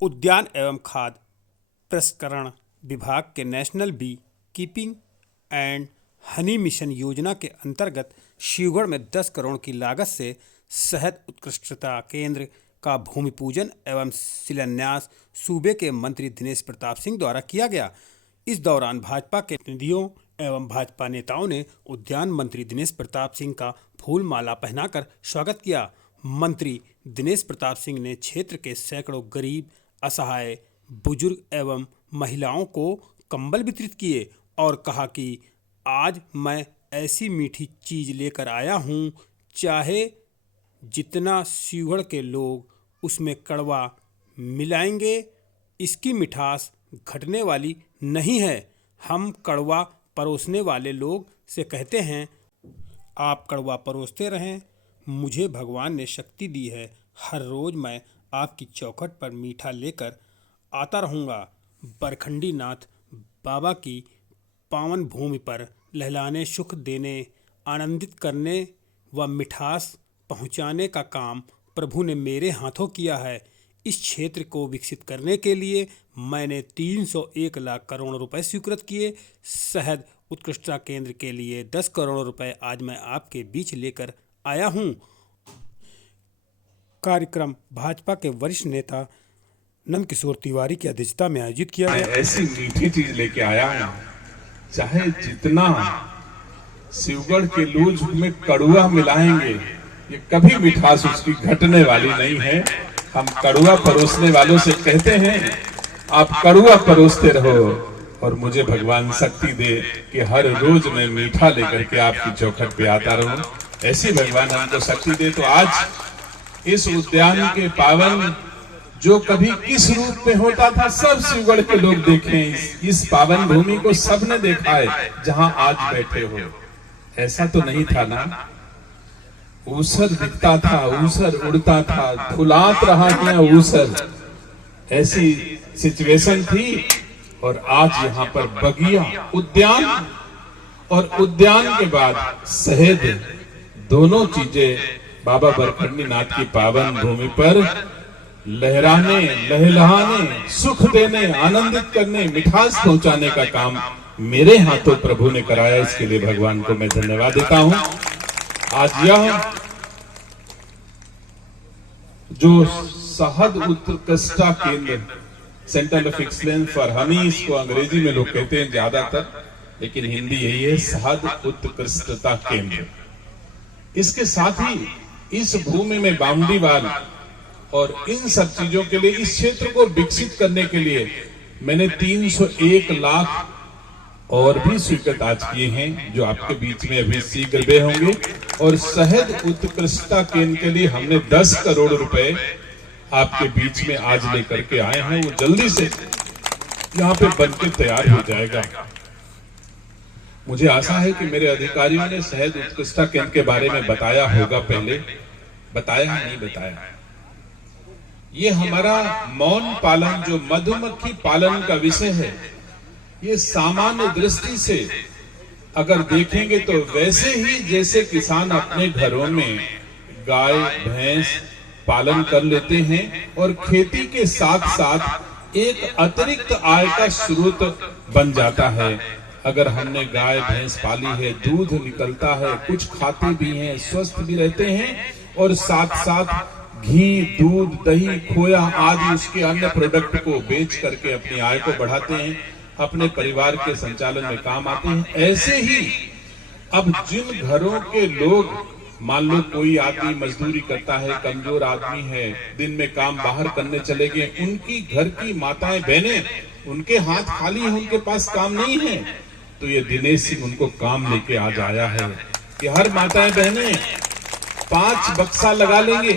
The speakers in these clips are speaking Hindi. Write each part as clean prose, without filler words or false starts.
उद्यान एवं खाद्य प्रसंस्करण विभाग के national bee keeping and honey mission योजना के अंतर्गत शिवगढ़ में 10 करोड़ की लागत से शहद उत्कृष्टता केंद्र का भूमि पूजन एवं शिलान्यास सूबे के मंत्री दिनेश प्रताप सिंह द्वारा किया गया। इस दौरान भाजपा के प्रतिनिधियों एवं भाजपा नेताओं ने उद्यान मंत्री दिनेश प्रताप सिंह का फूल माला पहनाकर स्वागत किया। मंत्री दिनेश प्रताप सिंह ने क्षेत्र के सैकड़ों गरीब, असहाय, बुजुर्ग एवं महिलाओं को कंबल वितरित किए और कहा कि आज मैं ऐसी मीठी चीज़ लेकर आया हूँ, चाहे जितना शिवगढ़ के लोग उसमें कड़वा मिलाएंगे, इसकी मिठास घटने वाली नहीं है। हम कड़वा परोसने वाले लोग से कहते हैं, आप कड़वा परोसते रहें, मुझे भगवान ने शक्ति दी है, हर रोज़ मैं आपकी चौखट पर मीठा लेकर आता रहूँगा। बरखंडी नाथ बाबा की पावन भूमि पर लहलाने, सुख देने, आनंदित करने व मिठास पहुँचाने का काम प्रभु ने मेरे हाथों किया है। इस क्षेत्र को विकसित करने के लिए मैंने 301 लाख करोड़ रुपए स्वीकृत किए। शहद उत्कृष्टता केंद्र के लिए 10 करोड़ रुपए आज मैं आपके बीच लेकर आया हूं। कार्यक्रम भाजपा के वरिष्ठ नेता नंद किशोर तिवारी की अध्यक्षता में आयोजित किया गया। ऐसी मीठी चीज लेके आया हूं, चाहे जितना शिवगढ़ के लोग में कड़ुआ मिलाएंगे, ये कभी मिठास उसकी घटने वाली नहीं है। हम कड़ुआ परोसने वालों से कहते हैं, आप कड़ुआ परोसते रहो और मुझे भगवान शक्ति दे कि हर रोज मैं मीठा लेकर के आपकी चौखट पे आता रहूं। ऐसी भगवान हमको शक्ति दे। तो आज इस उद्यान के पावन जो कभी किस रूप में होता था, सब शिवगढ़ के लोग देखें। इस पावन भूमि को सबने देखा है जहां आज बैठे हो। ऐसा तो नहीं था ना, ऊसर दिखता था, ऊसर उड़ता था, फुलात रहा क्या ऊसर, ऐसी सिचुएशन थी। और आज यहाँ पर बगिया, उद्यान और उद्यान के बाद शहद, दोनों चीजें बाबा बरखंडी नाथ की पावन भूमि पर लहराने, लहलहाने, सुख देने, आनंदित करने, मिठास पहुंचाने का काम मेरे हाथों प्रभु ने कराया। इसके लिए भगवान को मैं धन्यवाद देता हूं। आज यह जो शहद उत्कृष्टता केंद्र, centre of excellence for Honey, इसको अंग्रेजी में लोग कहते हैं ज्यादातर, लेकिन हिंदी यही है, शहद उत्कृष्टता केंद्र। इसके साथ ही इस भूमि में बाउंड्री वाल और इन सब चीजों के लिए, इस क्षेत्र को विकसित करने के लिए मैंने 301 लाख और भी स्वीकृत आज किए हैं, जो आपके बीच में अभी शीघ्र वे होंगे। और शहद उत्कृष्टता केंद्र के लिए हमने 10 करोड़ रुपए आपके बीच में आज लेकर के आए हैं। वो जल्दी से यहाँ पे बनकर तैयार हो जाएगा। मुझे आशा है कि मेरे अधिकारियों ने शहद उत्कृष्टता केंद्र के बारे में बताया होगा, पहले बताया नहीं बताया। ये हमारा मौन पालन, जो मधुमक्खी पालन का विषय है, ये सामान्य दृष्टि से अगर देखेंगे तो वैसे ही जैसे किसान अपने घरों में गाय भैंस पालन कर लेते हैं और खेती के साथ साथ एक अतिरिक्त आय का स्रोत बन जाता है। अगर हमने गाय भैंस पाली है, दूध निकलता है, कुछ खाते भी हैं, स्वस्थ भी रहते हैं, और साथ साथ घी, दूध, दही, खोया आदि उसके अन्य प्रोडक्ट को बेच करके अपनी आय को बढ़ाते हैं, अपने परिवार के संचालन में काम आते हैं। ऐसे ही अब जिन घरों के लोग, मान लो कोई आदमी मजदूरी करता है, कमजोर आदमी है, दिन में काम बाहर करने चले गए, उनकी घर की माताएं बहनें, उनके हाथ खाली हैं, उनके पास काम नहीं है, तो ये दिनेश सिंह उनको काम लेके आज आया है कि हर माताएं बहनें 5 बक्सा लगा लेंगे,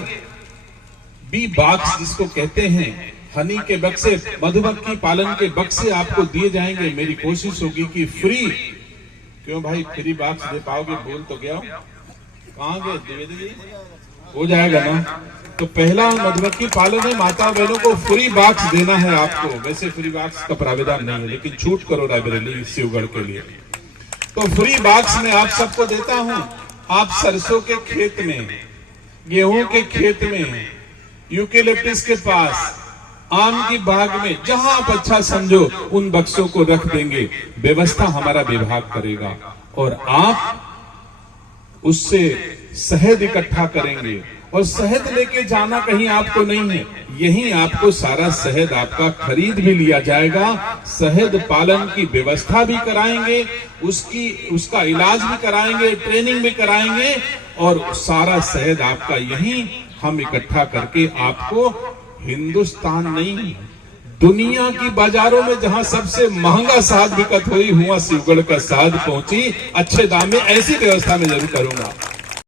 बी बॉक्स जिसको कहते हैं, हनी के बक्से, मधुमक्खी पालन के बक्से आपको दिए जाएंगे। मेरी कोशिश होगी कि फ्री, क्यों भाई फ्री बॉक्स दे पाओगे? बोल तो गया, कहाँ गए द्विवेदी जी? हो जाएगा ना? तो पहला मधुमक्खी पालन है, माता बहनों को फ्री बॉक्स देना है आपको। वैसे फ्री बॉक्स का प्राविधान नहीं है, लेकिन छूट करो रायबरेली शिवगढ़ के लिए। तो फ्री बॉक्स में आप सबको देता हूँ। आप सरसों के खेत में, गेहूं के खेत में, यूकेलिप्टस के पास आम की बाग में, जहां आप अच्छा समझो उन बक्सों को रख देंगे। व्यवस्था हमारा विभाग करेगा और आप उससे शहद इकट्ठा करेंगे। और शहद लेके जाना कहीं आपको नहीं है, यहीं आपको सारा शहद आपका खरीद भी लिया जाएगा। शहद पालन की व्यवस्था भी कराएंगे, उसका इलाज भी कराएंगे, ट्रेनिंग भी कराएंगे और सारा शहद आपका यहीं हम इकट्ठा करके आपको हिंदुस्तान नहीं, दुनिया की बाजारों में जहां सबसे महंगा शहद बिकत हुई, हुआ शिवगढ़ का शहद पहुंची अच्छे दाम में, ऐसी व्यवस्था में जरूर करूंगा।